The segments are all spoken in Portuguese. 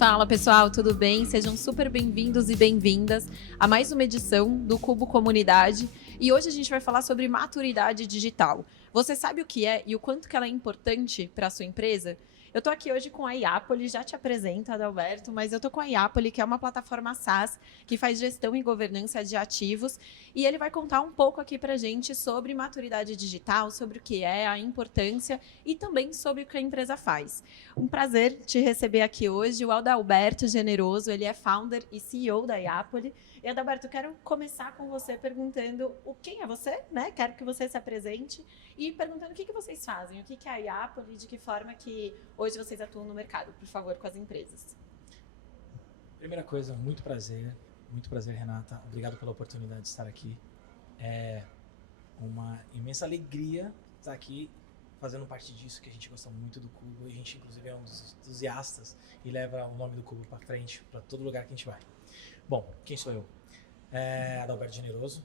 Fala pessoal, tudo bem? Sejam super bem-vindos e bem-vindas a mais uma edição do Cubo Comunidade. E hoje a gente vai falar sobre maturidade digital. Você sabe o que é e o quanto que ela é importante para a sua empresa? Eu estou aqui hoje com a Iapoli, já te apresento, Adalberto, mas eu estou com a Iapoli, que é uma plataforma SaaS que faz gestão e governança de ativos, e ele vai contar um pouco aqui para a gente sobre maturidade digital, sobre o que é, a importância e também sobre o que a empresa faz. Um prazer te receber aqui hoje, o Adalberto Generoso, ele é founder e CEO da Iapoli. E Adalberto, quero começar com você perguntando quem é você, né? Quero que você se apresente e perguntando o que vocês fazem, o que é a Iapoli, de que forma que hoje vocês atuam no mercado, por favor, com as empresas. Primeira coisa, muito prazer, Renata. Obrigado pela oportunidade de estar aqui. É uma imensa alegria estar aqui fazendo parte disso, que a gente gosta muito do Cubo. A gente, inclusive, é um dos entusiastas e leva o nome do Cubo para frente, para todo lugar que a gente vai. Bom, quem sou eu? Adalberto Generoso.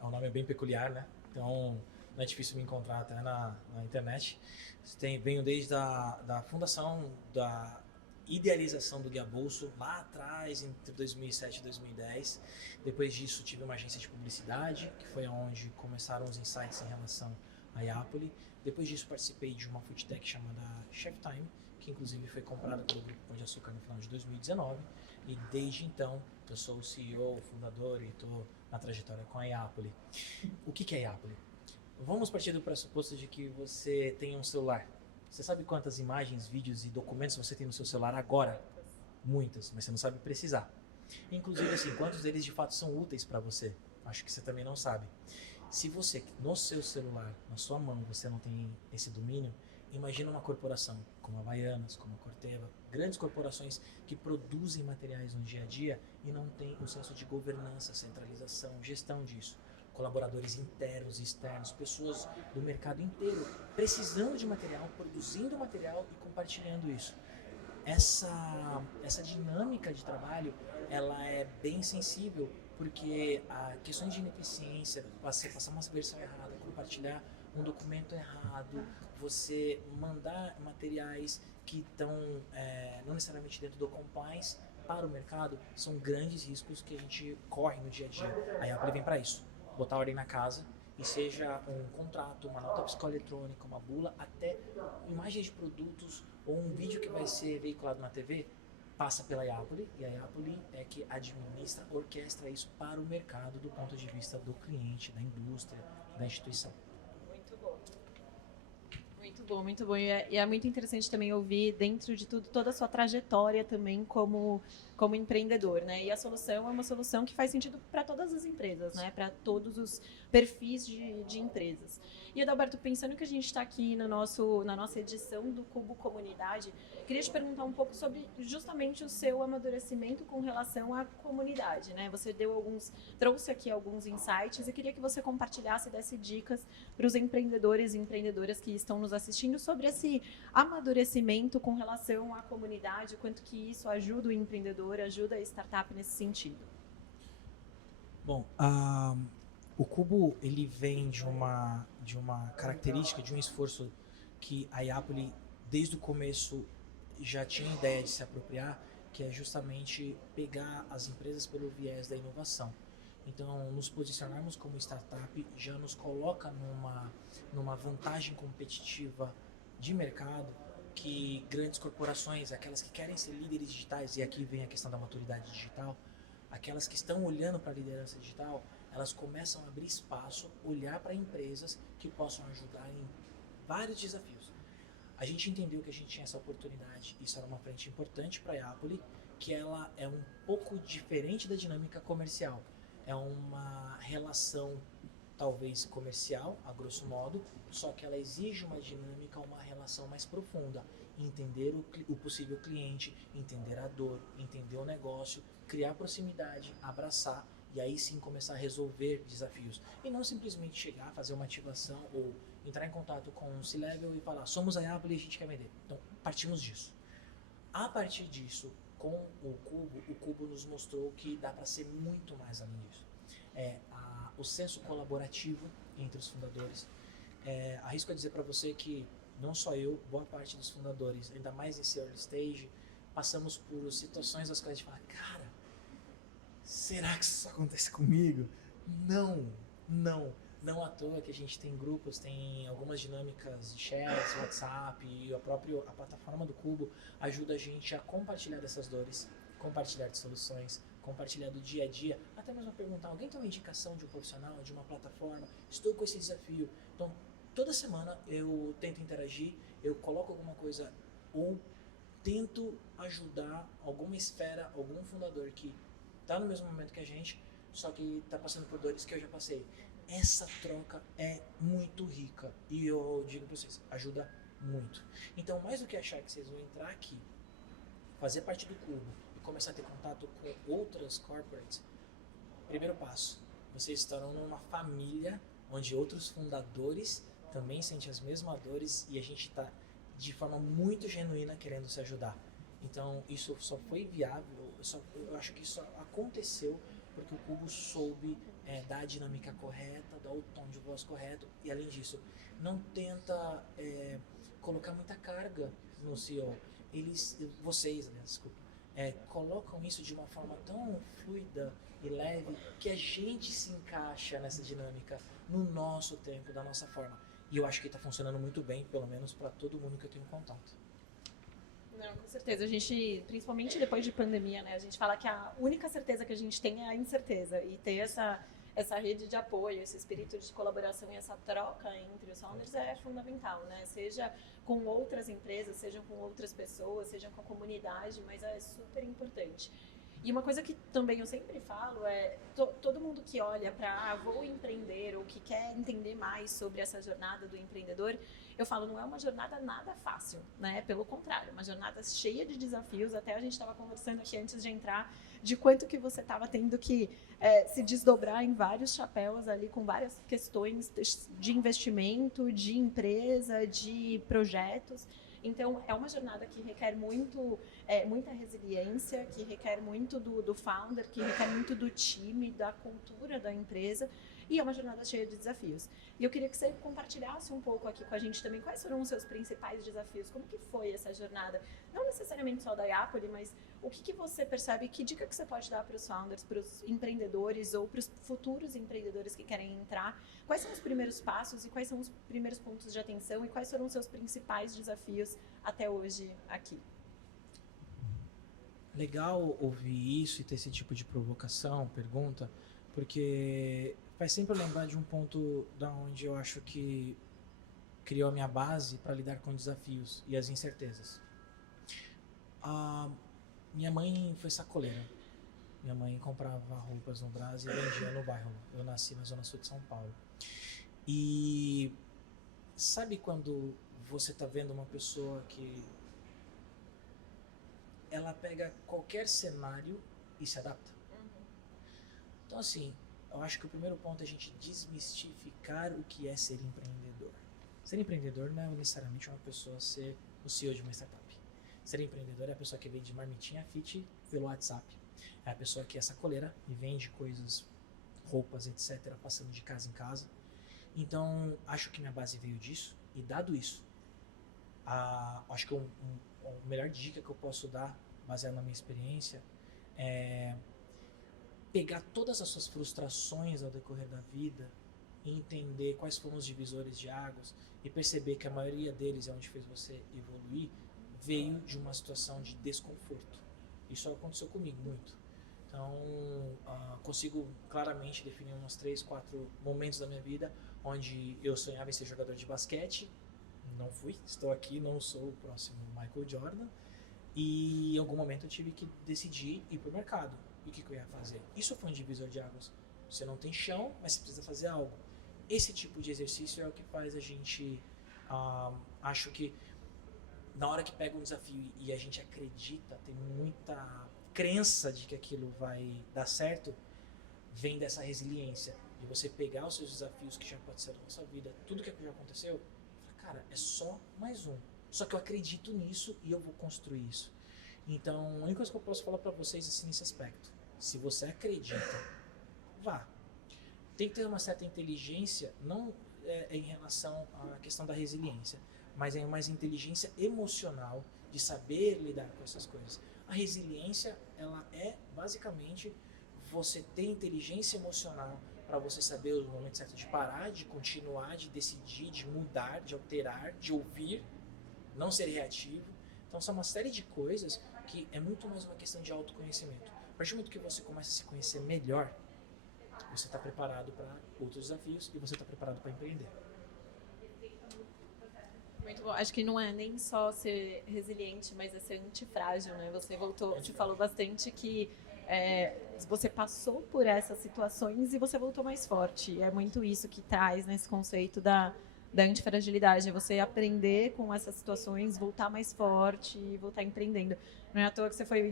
É um nome bem peculiar, né? Então, não é difícil me encontrar até na internet. Venho desde da fundação, da idealização do Guia Bolso, lá atrás, entre 2007 e 2010. Depois disso, tive uma agência de publicidade, que foi onde começaram os insights em relação à Iapoli. Depois disso, participei de uma food tech chamada Chef Time, que inclusive foi comprada pelo Grupo Pão de Açúcar no final de 2019. E desde então, eu sou o CEO, fundador e estou na trajetória com a Iapoli. O que é a Iapoli? Vamos partir do pressuposto de que você tem um celular. Você sabe quantas imagens, vídeos e documentos você tem no seu celular agora? Muitas, mas você não sabe precisar. Inclusive, assim, quantos deles de fato são úteis para você? Acho que você também não sabe. Se você, no seu celular, na sua mão, você não tem esse domínio, imagina uma corporação como a Havaianas, como a Corteva, grandes corporações que produzem materiais no dia a dia e não têm um senso de governança, centralização, gestão disso. Colaboradores internos e externos, pessoas do mercado inteiro precisando de material, produzindo material e compartilhando isso. Essa dinâmica de trabalho, ela é bem sensível, porque a questões de ineficiência, você passar uma versão errada, compartilhar um documento errado, você mandar materiais que estão não necessariamente dentro do compliance para o mercado, são grandes riscos que a gente corre no dia a dia. A Apple vem para isso, botar ordem na casa, e seja um contrato, uma nota psicoeletrônica, uma bula, até imagens de produtos ou um vídeo que vai ser veiculado na TV, passa pela Iapoli, e a Iapoli é que administra, orquestra isso para o mercado do ponto de vista do cliente, da indústria, da instituição. Muito bom. Muito bom, muito bom. E é muito interessante também ouvir, dentro de tudo, toda a sua trajetória também como empreendedor, né? E a solução é uma solução que faz sentido para todas as empresas, né? Para todos os perfis de empresas. E, Adalberto, pensando que a gente está aqui na nossa edição do Cubo Comunidade, queria te perguntar um pouco sobre justamente o seu amadurecimento com relação à comunidade, né? Você trouxe aqui alguns insights e queria que você compartilhasse e desse dicas para os empreendedores e empreendedoras que estão nos assistindo sobre esse amadurecimento com relação à comunidade, quanto que isso ajuda o empreendedor, ajuda a startup nesse sentido. Bom, o Cubo, ele vem de uma característica, de um esforço que a Iapoli, desde o começo, já tinha ideia de se apropriar, que é justamente pegar as empresas pelo viés da inovação. Então, nos posicionarmos como startup já nos coloca numa vantagem competitiva de mercado que grandes corporações, aquelas que querem ser líderes digitais, e aqui vem a questão da maturidade digital, aquelas que estão olhando para a liderança digital, elas começam a abrir espaço, olhar para empresas que possam ajudar em vários desafios. A gente entendeu que a gente tinha essa oportunidade, isso era uma frente importante para a Iapoli, que ela é um pouco diferente da dinâmica comercial. É uma relação talvez comercial, a grosso modo, só que ela exige uma dinâmica, uma relação mais profunda. Entender o possível cliente, entender a dor, entender o negócio, criar proximidade, abraçar e aí sim começar a resolver desafios. E não simplesmente chegar, fazer uma ativação ou entrar em contato com um C-Level e falar, somos a Apple e a gente quer vender. Então, partimos disso. A partir disso, com o Cubo nos mostrou que dá para ser muito mais além disso. O senso colaborativo entre os fundadores. Arrisco a dizer para você que não só eu, boa parte dos fundadores, ainda mais nesse early stage, passamos por situações das quais a gente fala, cara, será que isso acontece comigo? Não, não. Não à toa que a gente tem grupos, tem algumas dinâmicas de chats, WhatsApp e a plataforma do Cubo ajuda a gente a compartilhar dessas dores, compartilhar de soluções, compartilhar do dia a dia, até mesmo perguntar, alguém tem uma indicação de um profissional, de uma plataforma? Estou com esse desafio. Então, toda semana eu tento interagir, eu coloco alguma coisa ou tento ajudar alguma esfera, algum fundador que está no mesmo momento que a gente, só que está passando por dores que eu já passei. Essa troca é muito rica e eu digo para vocês, ajuda muito. Então, mais do que achar que vocês vão entrar aqui, fazer parte do Cubo e começar a ter contato com outras corporates, primeiro passo, vocês estarão numa família onde outros fundadores também sentem as mesmas dores e a gente está de forma muito genuína querendo se ajudar. Então, isso só foi viável, eu acho que isso aconteceu porque o Cubo soube dar a dinâmica correta, dar o tom de voz correto e, além disso, não tenta colocar muita carga no CEO. Vocês, aliás, desculpa, colocam isso de uma forma tão fluida e leve que a gente se encaixa nessa dinâmica no nosso tempo, da nossa forma. E eu acho que está funcionando muito bem, pelo menos para todo mundo que eu tenho contato. Não, com certeza. A gente, principalmente depois de pandemia, né? A gente fala que a única certeza que a gente tem é a incerteza. E ter essa rede de apoio, esse espírito de colaboração e essa troca entre os founders é fundamental, né? Seja com outras empresas, seja com outras pessoas, seja com a comunidade, mas é super importante. E uma coisa que também eu sempre falo é todo mundo que olha para vou empreender ou que quer entender mais sobre essa jornada do empreendedor, eu falo, não é uma jornada nada fácil, né? Pelo contrário, uma jornada cheia de desafios. Até a gente estava conversando aqui antes de entrar de quanto que você estava tendo que se desdobrar em vários chapéus ali com várias questões de investimento, de empresa, de projetos. Então, é uma jornada que requer muita resiliência, que requer muito do founder, que requer muito do time, da cultura da empresa, e é uma jornada cheia de desafios. E eu queria que você compartilhasse um pouco aqui com a gente também quais foram os seus principais desafios, como que foi essa jornada, não necessariamente só da Yapoli, mas o que você percebe, que dica que você pode dar para os founders, para os empreendedores ou para os futuros empreendedores que querem entrar, quais são os primeiros passos e quais são os primeiros pontos de atenção e quais foram os seus principais desafios até hoje aqui? Legal ouvir isso e ter esse tipo de provocação, pergunta, porque faz sempre lembrar de um ponto da onde eu acho que criou a minha base para lidar com desafios e as incertezas. Minha mãe foi sacoleira. Minha mãe comprava roupas no Brás e vendia no bairro. Eu nasci na zona sul de São Paulo. E sabe quando você tá vendo uma pessoa que ela pega qualquer cenário e se adapta? Então, assim, eu acho que o primeiro ponto é a gente desmistificar o que é ser empreendedor. Ser empreendedor não é necessariamente uma pessoa ser o CEO de uma startup. Ser empreendedor é a pessoa que vende marmitinha fit pelo WhatsApp. É a pessoa que é sacoleira e vende coisas, roupas, etc., passando de casa em casa. Então, acho que minha base veio disso. E dado isso, acho que a melhor dica que eu posso dar, baseado na minha experiência, é pegar todas as suas frustrações ao decorrer da vida e entender quais foram os divisores de águas e perceber que a maioria deles, é onde fez você evoluir, veio de uma situação de desconforto. Isso aconteceu comigo muito. Então, consigo claramente definir uns 3, 4 momentos da minha vida onde eu sonhava em ser jogador de basquete, não fui, estou aqui, não sou o próximo Michael Jordan, e em algum momento eu tive que decidir ir para o mercado. E o que eu ia fazer? Isso foi um divisor de águas. Você não tem chão, mas você precisa fazer algo. Esse tipo de exercício é o que faz a gente, acho que na hora que pega um desafio e a gente acredita, tem muita crença de que aquilo vai dar certo, vem dessa resiliência, de você pegar os seus desafios que já aconteceram na sua vida, tudo que já aconteceu, e falar, cara, é só mais um. Só que eu acredito nisso e eu vou construir isso. Então, a única coisa que eu posso falar para vocês assim, nesse aspecto, se você acredita, vá. Tem que ter uma certa inteligência, não em relação à questão da resiliência, mas é mais inteligência emocional de saber lidar com essas coisas. A resiliência, ela é basicamente você ter inteligência emocional para você saber o momento certo de parar, de continuar, de decidir, de mudar, de alterar, de ouvir, não ser reativo. Então são uma série de coisas que é muito mais uma questão de autoconhecimento. A partir do momento que você começa a se conhecer melhor, você está preparado para outros desafios e você está preparado para empreender. Muito bom. Acho que não é nem só ser resiliente, mas é ser antifrágil, né? Você falou bastante que você passou por essas situações e você voltou mais forte. É muito isso que traz nesse conceito da antifragilidade. É você aprender com essas situações, voltar mais forte e voltar empreendendo. Não é à toa que você foi o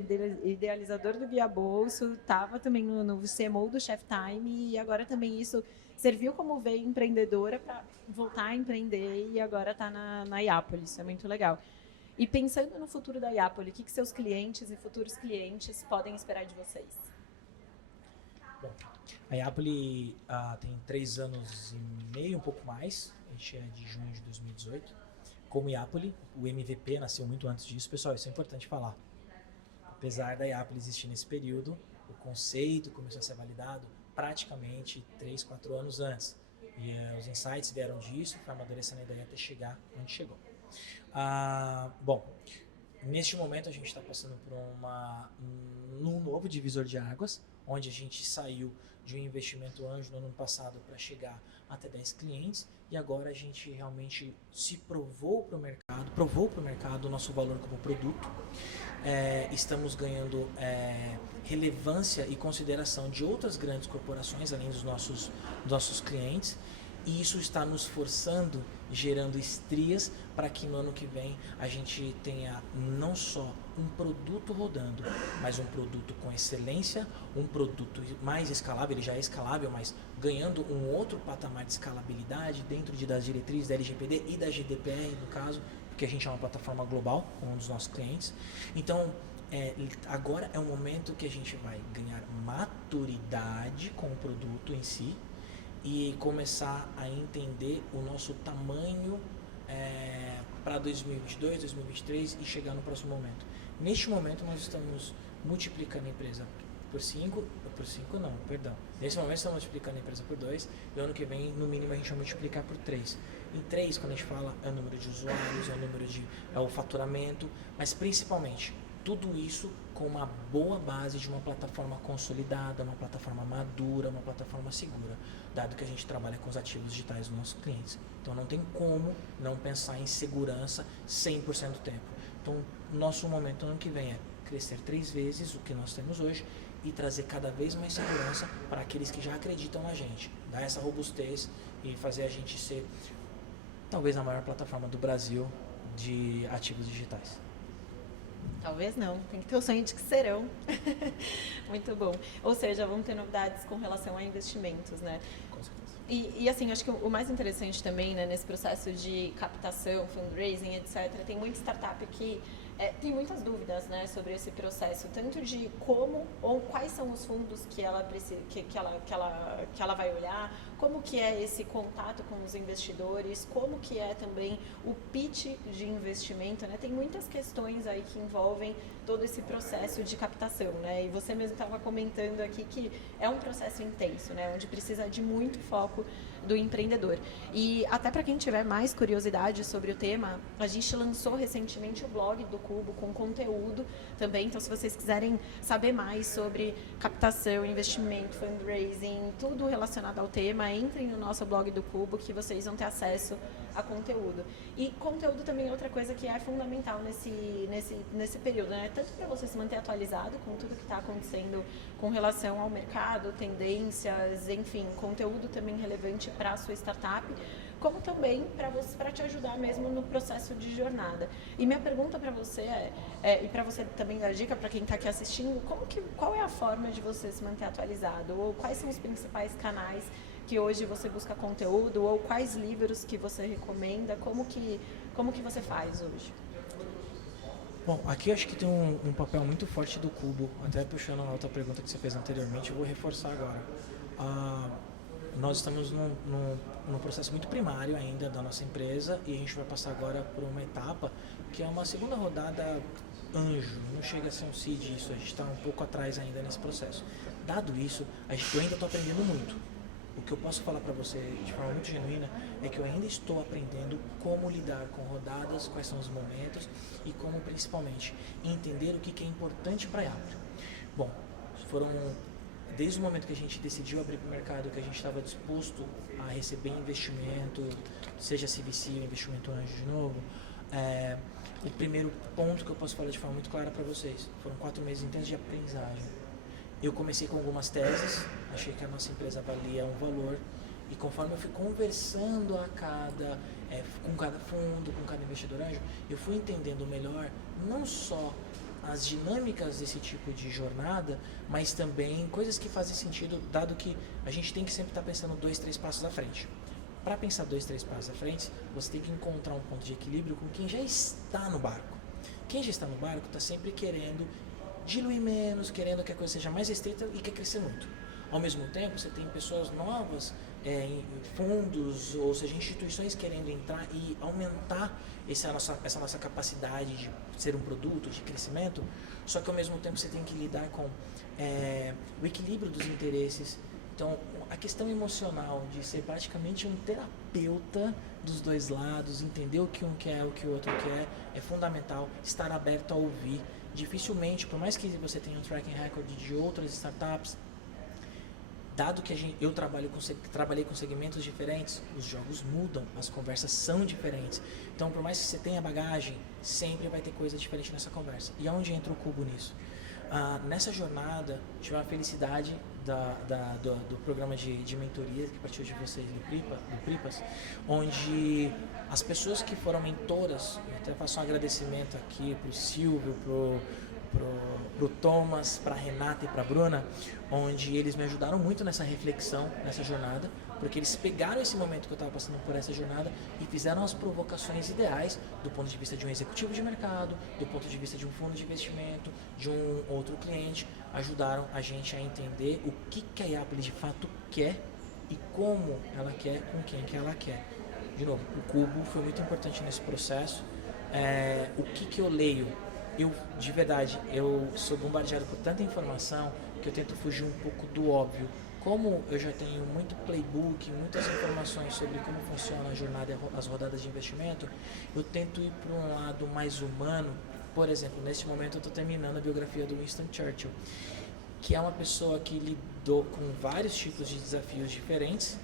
idealizador do Guia Bolso, estava também no CMO do Chef Time e agora também isso serviu como veia empreendedora para voltar a empreender e agora está na Iapoli. Isso é muito legal. E pensando no futuro da Iapoli, o que seus clientes e futuros clientes podem esperar de vocês? Bom, a Iapoli tem 3 anos e meio, um pouco mais. A gente é de junho de 2018. Como Iapoli, o MVP nasceu muito antes disso. Pessoal, isso é importante falar. Apesar da Iapoli existir nesse período, o conceito começou a ser validado praticamente 3, 4 anos antes. E os insights vieram disso, foi amadurecendo a ideia até chegar onde chegou. Bom, neste momento a gente está passando por um novo divisor de águas, onde a gente saiu de um investimento anjo no ano passado para chegar até 10 clientes e agora a gente realmente se provou para o mercado o nosso valor como produto. Estamos ganhando relevância e consideração de outras grandes corporações, além dos nossos clientes, e isso está nos forçando, gerando estrias para que no ano que vem a gente tenha não só um produto rodando, mas um produto com excelência, um produto mais escalável, ele já é escalável, mas ganhando um outro patamar de escalabilidade dentro das diretrizes da LGPD e da GDPR, no caso, porque a gente é uma plataforma global com um dos nossos clientes. Então, agora é o momento que a gente vai ganhar maturidade com o produto em si e começar a entender o nosso tamanho para 2022, 2023 e chegar no próximo momento. Neste momento nós estamos multiplicando a empresa por 5, Nesse momento estamos multiplicando a empresa por 2 e ano que vem no mínimo a gente vai multiplicar por 3. Em 3, quando a gente fala, é o número de usuários, é o faturamento, mas principalmente tudo isso com uma boa base de uma plataforma consolidada, uma plataforma madura, uma plataforma segura, dado que a gente trabalha com os ativos digitais dos nossos clientes. Então não tem como não pensar em segurança 100% do tempo. Então nosso momento no ano que vem é crescer 3 vezes o que nós temos hoje e trazer cada vez mais segurança para aqueles que já acreditam na gente, dar essa robustez e fazer a gente ser talvez a maior plataforma do Brasil de ativos digitais. Talvez não, tem que ter o sonho de que serão. Muito bom. Ou seja, vamos ter novidades com relação a investimentos, né? Com certeza. E assim, acho que o mais interessante também, né, nesse processo de captação, fundraising, etc., tem muita startup que tem muitas dúvidas, né, sobre esse processo, tanto de como ou quais são os fundos que ela precisa, que ela vai olhar, como que é esse contato com os investidores, como que é também o pitch de investimento, né? Tem muitas questões aí que envolvem todo esse processo de captação, né? E você mesmo estava comentando aqui que é um processo intenso, né, onde precisa de muito foco do empreendedor. E até para quem tiver mais curiosidade sobre o tema, a gente lançou recentemente o blog do Cubo com conteúdo também. Então, se vocês quiserem saber mais sobre captação, investimento, fundraising, tudo relacionado ao tema, entrem no nosso blog do Cubo que vocês vão ter acesso a conteúdo. E conteúdo também é outra coisa que é fundamental nesse período, né? Tanto para você se manter atualizado com tudo que está acontecendo com relação ao mercado, tendências, enfim, conteúdo também relevante para a sua startup, como também para te ajudar mesmo no processo de jornada. E minha pergunta para você e para você também dar dica para quem está aqui assistindo, qual é a forma de você se manter atualizado? Ou quais são os principais canais que hoje você busca conteúdo? Ou quais livros que você recomenda? Como que você faz hoje? Bom, aqui eu acho que tem um papel muito forte do Cubo, até puxando a outra pergunta que você fez anteriormente, eu vou reforçar agora. nós estamos num processo muito primário ainda da nossa empresa e a gente vai passar agora por uma etapa que é uma segunda rodada anjo, não chega a ser um seed isso, a gente está um pouco atrás ainda nesse processo. Dado isso, eu ainda estou aprendendo muito. O que eu posso falar para você de forma muito genuína é que eu ainda estou aprendendo como lidar com rodadas, quais são os momentos e como principalmente entender o que é importante para a Yapri. Bom, desde o momento que a gente decidiu abrir para o mercado, que a gente estava disposto a receber investimento, seja CVC ou investimento anjo de novo, o primeiro ponto que eu posso falar de forma muito clara para vocês, foram 4 meses intensos de aprendizagem. Eu comecei com algumas teses, achei que a nossa empresa valia um valor, e conforme eu fui conversando com cada fundo, com cada investidor anjo, eu fui entendendo melhor não só as dinâmicas desse tipo de jornada, mas também coisas que fazem sentido, dado que a gente tem que sempre estar pensando 2, 3 passos à frente. Para pensar 2, 3 passos à frente, você tem que encontrar um ponto de equilíbrio com quem já está no barco. Quem já está no barco está sempre querendo diluir menos, querendo que a coisa seja mais restrita e quer crescer muito. Ao mesmo tempo, você tem pessoas novas, fundos, ou seja, instituições querendo entrar e aumentar essa nossa capacidade de ser um produto, de crescimento, só que ao mesmo tempo você tem que lidar com o equilíbrio dos interesses. Então, a questão emocional de ser praticamente um terapeuta dos dois lados, entender o que um quer, o que o outro quer, é fundamental, estar aberto a ouvir. Dificilmente, por mais que você tenha um tracking record de outras startups, dado que eu trabalhei com segmentos diferentes, os jogos mudam, as conversas são diferentes. Então, por mais que você tenha bagagem, sempre vai ter coisa diferente nessa conversa. E aonde entra o Cubo nisso? Nessa jornada, tive a felicidade do programa de mentoria que partiu de vocês, do Pripas, onde as pessoas que foram mentoras, eu até faço um agradecimento aqui para o Silvio, pro Thomas, para a Renata e para a Bruna, onde eles me ajudaram muito nessa reflexão, nessa jornada, porque eles pegaram esse momento que eu estava passando por essa jornada e fizeram as provocações ideais do ponto de vista de um executivo de mercado, do ponto de vista de um fundo de investimento, de um outro cliente, ajudaram a gente a entender o que a Yapli de fato quer e como ela quer, com quem que ela quer. De novo, o Cubo foi muito importante nesse processo. O que eu leio? De verdade, eu sou bombardeado por tanta informação que eu tento fugir um pouco do óbvio. Como eu já tenho muito playbook, muitas informações sobre como funciona a jornada e as rodadas de investimento, eu tento ir para um lado mais humano. Por exemplo, neste momento eu estou terminando a biografia do Winston Churchill, que é uma pessoa que lidou com vários tipos de desafios diferentes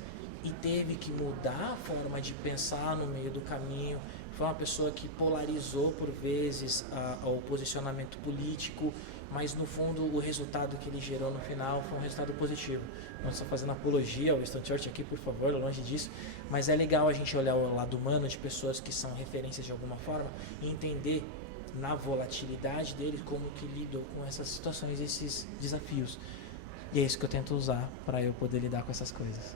e teve que mudar a forma de pensar no meio do caminho. Foi uma pessoa que polarizou por vezes o posicionamento político, mas no fundo o resultado que ele gerou no final foi um resultado positivo. Não estou fazendo apologia ao Winston Churchill aqui, por favor, longe disso, mas é legal a gente olhar o lado humano de pessoas que são referências de alguma forma e entender na volatilidade deles como que lidam com essas situações, esses desafios. E é isso que eu tento usar para eu poder lidar com essas coisas.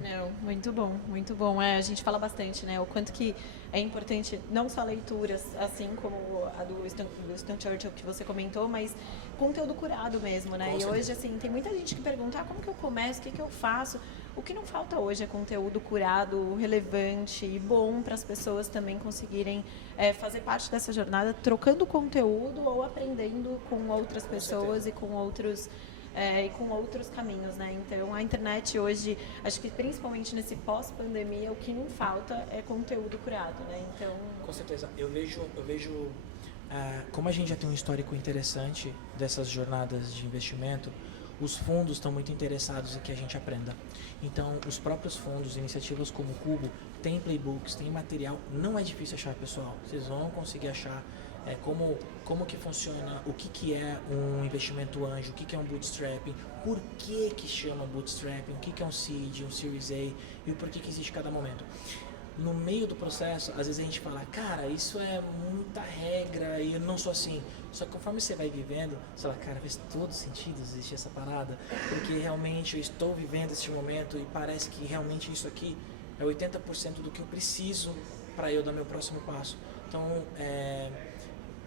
Não, muito bom, muito bom. A gente fala bastante, né? O quanto que é importante, não só leituras, assim como a do Winston Churchill que você comentou, mas conteúdo curado mesmo, né? E hoje, assim, tem muita gente que pergunta, como que eu começo, o que eu faço? O que não falta hoje é conteúdo curado, relevante e bom para as pessoas também conseguirem fazer parte dessa jornada, trocando conteúdo ou aprendendo com outras pessoas e com outros caminhos, né? Então, a internet hoje, acho que principalmente nesse pós-pandemia, o que não falta é conteúdo curado, né? Então... Com certeza. Eu vejo como a gente já tem um histórico interessante dessas jornadas de investimento, os fundos estão muito interessados em que a gente aprenda. Então, os próprios fundos, iniciativas como o Cubo, tem playbooks, tem material. Não é difícil achar, pessoal. Vocês vão conseguir achar como que funciona, o que é um investimento anjo, o que é um bootstrapping, por que chama bootstrapping, o que é um seed, um Series A e o porquê que existe cada momento. No meio do processo, às vezes a gente fala, cara, isso é muita regra e eu não sou assim. Só que conforme você vai vivendo, você fala, cara, faz todo sentido existir essa parada, porque realmente eu estou vivendo este momento e parece que realmente isso aqui é 80% do que eu preciso para eu dar meu próximo passo. Então,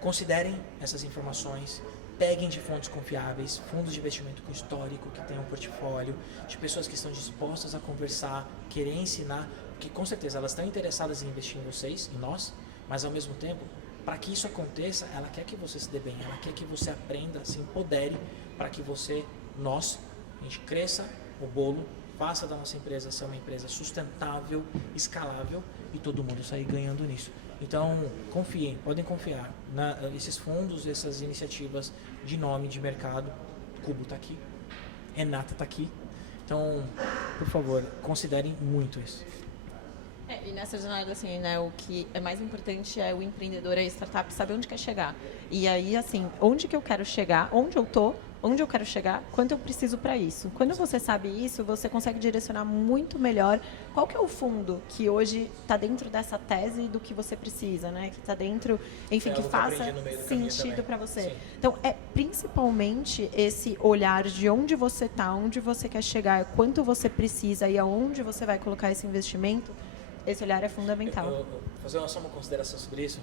considerem essas informações, peguem de fontes confiáveis, fundos de investimento com histórico, que tenham um portfólio, de pessoas que estão dispostas a conversar, querer ensinar, que com certeza elas estão interessadas em investir em vocês, em nós, mas ao mesmo tempo, para que isso aconteça, ela quer que você se dê bem, ela quer que você aprenda, se empodere, para que a gente cresça o bolo, faça da nossa empresa ser uma empresa sustentável, escalável e todo mundo sair ganhando nisso. Então, confiem, podem confiar nesses fundos, essas iniciativas de nome, de mercado. Cubo está aqui, Renata está aqui. Então, por favor, considerem muito isso. E nessa jornada, assim, né, o que é mais importante é o empreendedor, a startup, saber onde quer chegar. E aí, assim, onde que eu quero chegar, onde eu tô, onde eu quero chegar, quanto eu preciso para isso. Quando você sabe isso, você consegue direcionar muito melhor qual que é o fundo que hoje está dentro dessa tese do que você precisa, né? Que está dentro, enfim, que faça sentido para você. Sim. Então, é principalmente esse olhar de onde você está, onde você quer chegar, quanto você precisa e aonde você vai colocar esse investimento. Esse olhar é fundamental. Eu vou fazer só uma consideração sobre isso.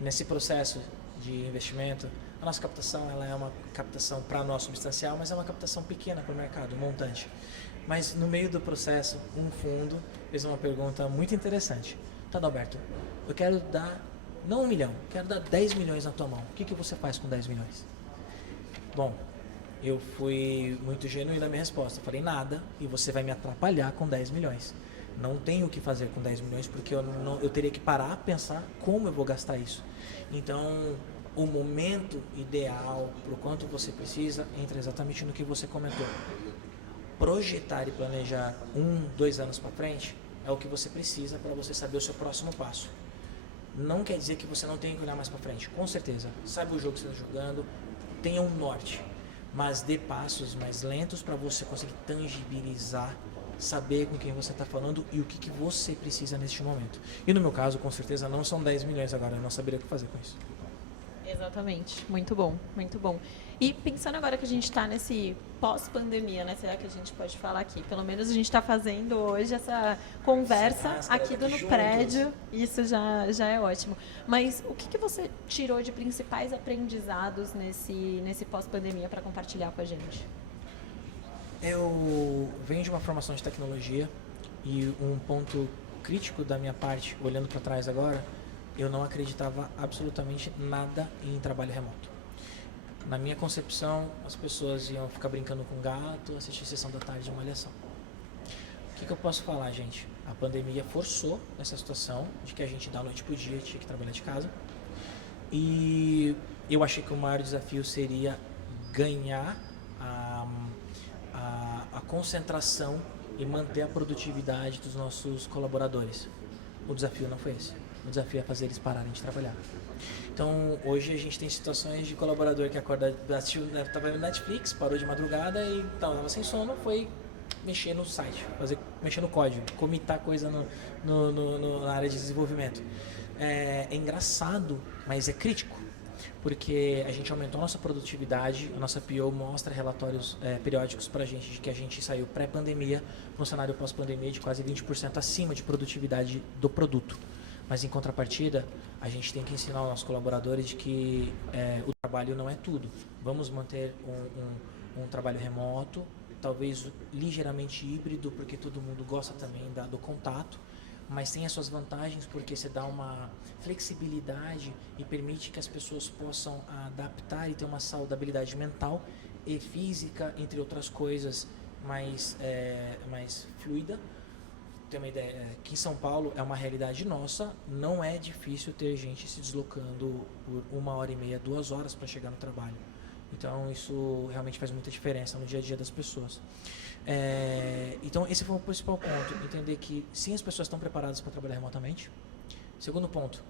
Nesse processo de investimento, a nossa captação ela é uma captação para nós substancial, mas é uma captação pequena para o mercado, montante. Mas no meio do processo, um fundo fez uma pergunta muito interessante. Tá, Adalberto, eu quero dar, não 1 milhão, quero dar 10 milhões na tua mão. O que você faz com 10 milhões? Bom, eu fui muito genuíno na minha resposta. Eu falei nada e você vai me atrapalhar com 10 milhões. Não tenho o que fazer com 10 milhões porque eu teria que parar a pensar como eu vou gastar isso. Então, o momento ideal para o quanto você precisa entra exatamente no que você comentou. Projetar e planejar 1, 2 anos para frente é o que você precisa para você saber o seu próximo passo. Não quer dizer que você não tenha que olhar mais para frente. Com certeza, sabe o jogo que você está jogando, tenha um norte, mas dê passos mais lentos para você conseguir tangibilizar, saber com quem você está falando e o que você precisa neste momento. E no meu caso, com certeza, não são 10 milhões agora, eu não saberia o que fazer com isso. Exatamente, muito bom, muito bom. E pensando agora que a gente está nesse pós-pandemia, né? Será que a gente pode falar aqui? Pelo menos a gente está fazendo hoje essa conversa aqui no prédio, isso já é ótimo. Mas o que você tirou de principais aprendizados nesse pós-pandemia para compartilhar com a gente? Eu venho de uma formação de tecnologia e um ponto crítico da minha parte, olhando para trás agora, eu não acreditava absolutamente nada em trabalho remoto. Na minha concepção, as pessoas iam ficar brincando com gato, assistir sessão da tarde de Malhação. O que eu posso falar, gente? A pandemia forçou essa situação de que a gente da noite pro dia tinha que trabalhar de casa. E eu achei que o maior desafio seria ganhar a concentração e manter a produtividade dos nossos colaboradores. O desafio não foi esse. O desafio é fazer eles pararem de trabalhar. Então, hoje a gente tem situações de colaborador que acorda, estava no Netflix, parou de madrugada e estava sem sono, foi mexer no site, mexer no código, comitar coisa na área de desenvolvimento. É engraçado, mas é crítico, porque a gente aumentou a nossa produtividade, a nossa PO mostra relatórios periódicos para a gente de que a gente saiu pré-pandemia para um cenário pós-pandemia de quase 20% acima de produtividade do produto. Mas em contrapartida, a gente tem que ensinar os nossos colaboradores de que o trabalho não é tudo. Vamos manter um trabalho remoto, talvez ligeiramente híbrido, porque todo mundo gosta também do contato, mas tem as suas vantagens porque você dá uma flexibilidade e permite que as pessoas possam adaptar e ter uma saudabilidade mental e física, entre outras coisas, mais fluida. Tem uma ideia, aqui em São Paulo é uma realidade nossa, não é difícil ter gente se deslocando por 1h30, 2 horas para chegar no trabalho. Então isso realmente faz muita diferença no dia a dia das pessoas. Então esse foi o principal ponto, entender que sim, as pessoas estão preparadas para trabalhar remotamente. Segundo ponto,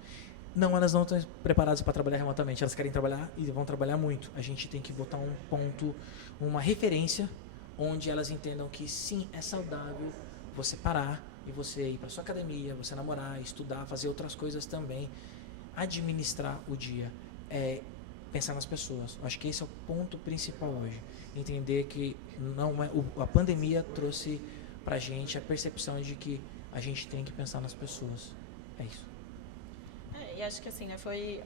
não, elas não estão preparadas para trabalhar remotamente, elas querem trabalhar e vão trabalhar muito. A gente tem que botar um ponto, uma referência, onde elas entendam que sim, é saudável você parar e você ir para sua academia, você namorar, estudar, fazer outras coisas também, administrar o dia, pensar nas pessoas. Eu acho que esse é o ponto principal hoje, entender que não é a pandemia trouxe para a gente a percepção de que a gente tem que pensar nas pessoas. É isso. e acho que assim, né, foi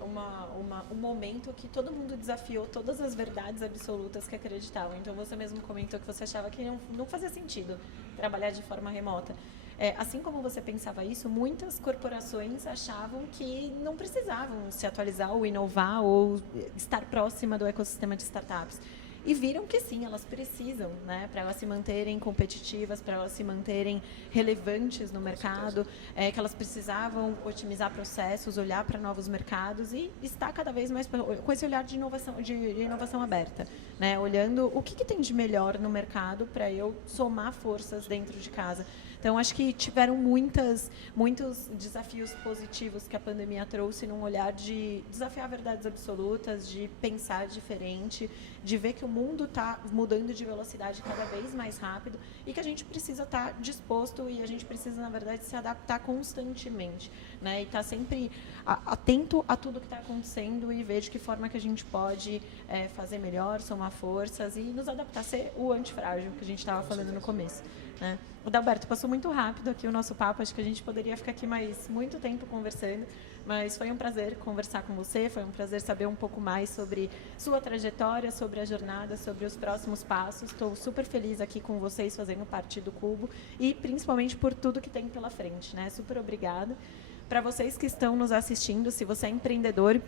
um momento que todo mundo desafiou todas as verdades absolutas que acreditavam. Então você mesmo comentou que você achava que não fazia sentido trabalhar de forma remota. Assim como você pensava isso, muitas corporações achavam que não precisavam se atualizar ou inovar ou estar próxima do ecossistema de startups. E viram que sim, elas precisam, né, para elas se manterem competitivas, para elas se manterem relevantes no mercado, que elas precisavam otimizar processos, olhar para novos mercados e estar cada vez mais com esse olhar de inovação aberta, né, olhando o que tem de melhor no mercado para eu somar forças dentro de casa. Então, acho que tiveram muitos desafios positivos que a pandemia trouxe num olhar de desafiar verdades absolutas, de pensar diferente, de ver que o mundo está mudando de velocidade cada vez mais rápido e que a gente precisa estar disposto e a gente precisa, na verdade, se adaptar constantemente, né? E estar sempre atento a tudo que está acontecendo e ver de que forma que a gente pode fazer melhor, somar forças e nos adaptar, ser o antifrágil que a gente estava falando no começo, né? Adalberto, passou muito rápido aqui o nosso papo, acho que a gente poderia ficar aqui mais muito tempo conversando, mas foi um prazer conversar com você, foi um prazer saber um pouco mais sobre sua trajetória, sobre a jornada, sobre os próximos passos. Estou super feliz aqui com vocês fazendo parte do Cubo e principalmente por tudo que tem pela frente, né? Super obrigada. Para vocês que estão nos assistindo, se você é empreendedor,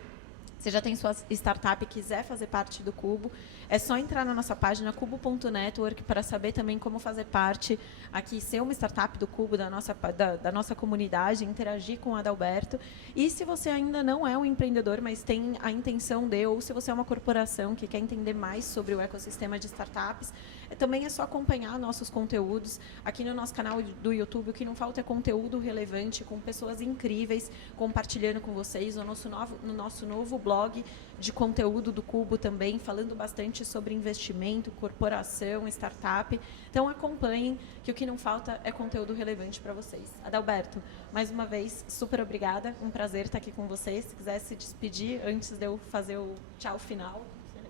você já tem sua startup e quiser fazer parte do Cubo, é só entrar na nossa página cubo.network para saber também como fazer parte aqui, ser uma startup do Cubo, da nossa comunidade, interagir com o Adalberto. E se você ainda não é um empreendedor, mas tem a intenção de, ou se você é uma corporação que quer entender mais sobre o ecossistema de startups, também é só acompanhar nossos conteúdos aqui no nosso canal do YouTube. O que não falta é conteúdo relevante, com pessoas incríveis, compartilhando com vocês no nosso novo blog de conteúdo do Cubo também, falando bastante sobre investimento, corporação, startup. Então, acompanhem, que o que não falta é conteúdo relevante para vocês. Adalberto, mais uma vez, super obrigada. Um prazer estar aqui com vocês. Se quiser se despedir antes de eu fazer o tchau final,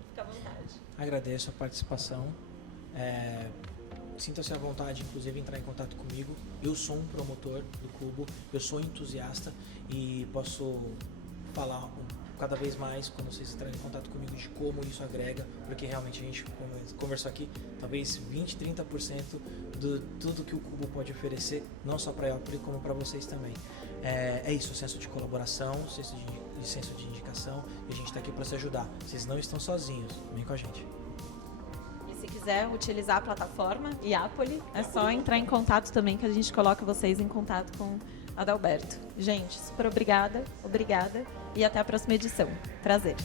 fica à vontade. Agradeço a participação. Sinta-se à vontade, inclusive, entrar em contato comigo. Eu sou um promotor do Cubo, eu sou entusiasta e posso falar cada vez mais quando vocês entrarem em contato comigo de como isso agrega, porque realmente a gente conversou aqui, talvez 20, 30% de tudo que o Cubo pode oferecer, não só para a Eopoli, como para vocês também. É isso, senso de colaboração, senso de indicação, e a gente está aqui para se ajudar. Vocês não estão sozinhos, vem com a gente. Se quiser utilizar a plataforma Eopoli, é só entrar em contato também, que a gente coloca vocês em contato com Adalberto. Gente, super obrigada e até a próxima edição. Prazer.